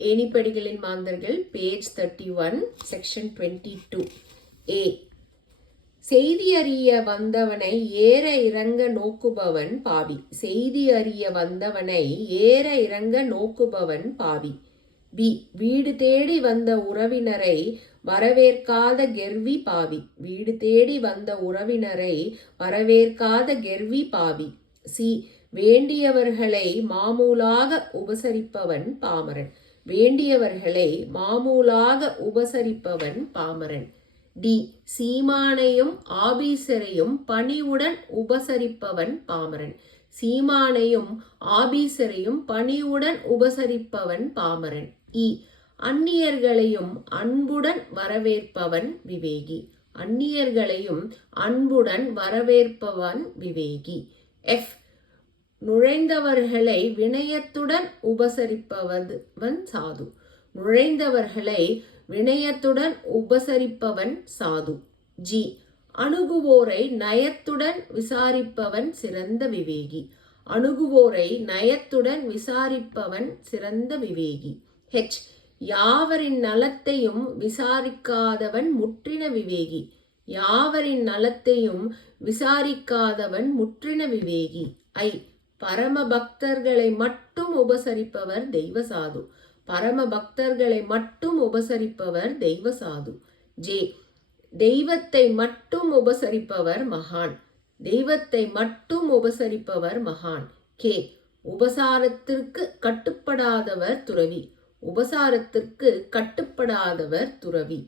ஏணிப்படிகளின் மாந்தர்கள் page 31 section 22 A. செய்தி அறிய வந்தவனை ஏற இறங்க நோக்குபவன் பாவி. செய்தி அறிய வந்தவனை ஏற இறங்க நோக்குபவன் பாவி. B. வீடு தேடி வந்த உறவினரை வரவேற்காத கெர்வி பாவி. வீடு தேடி வந்த உறவினரை வரவேற்காத கெர்வி பாவி. C. வேண்டியவர்களை மாமூலாக உபசரிப்பவன் பாமரன். வேண்டியவர்களை மாமூலாக உபசரிப்பவன் பாமரன். டி. சீமானையும் ஆபீசரையும் பணிவுடன் உபசரிப்பவன் பாமரன். சீமானையும் ஆபீசரையும் பணிவுடன் உபசரிப்பவன் பாமரன். இ. அந்நியர்களையும் அன்புடன் வரவேற்பவன் விவேகி. அந்நியர்களையும் அன்புடன் வரவேற்பவன் விவேகி. எஃப். நுழைந்தவர்களை வினயத்துடன் உபசரிப்பவன் சாது. நுழைந்தவர்களை வினயத்துடன் உபசரிப்பவன் சாது. ஜி. அணுகுவோரை நயத்துடன் விசாரிப்பவன் சிறந்த விவேகி. அணுகுவோரை நயத்துடன் விசாரிப்பவன் சிறந்த விவேகி. ஹெச். யாவரின் நலத்தையும் விசாரிக்காதவன் முற்றின விவேகி. யாவரின் நலத்தையும் விசாரிக்காதவன் முற்றின விவேகி. ஐ. பரம பக்தர்களை மட்டும் உபசரிப்பவர் தெய்வசாது. பரம பக்தர்களை மட்டும் உபசரிப்பவர் தெய்வசாது. ஜே. தெய்வத்தை மட்டும் உபசரிப்பவர் மகான். தெய்வத்தை மட்டும் உபசரிப்பவர் மகான். கே. உபசாரத்திற்கு கட்டுப்படாதவர் துறவி. உபசாரத்திற்கு கட்டுப்படாதவர் துறவி.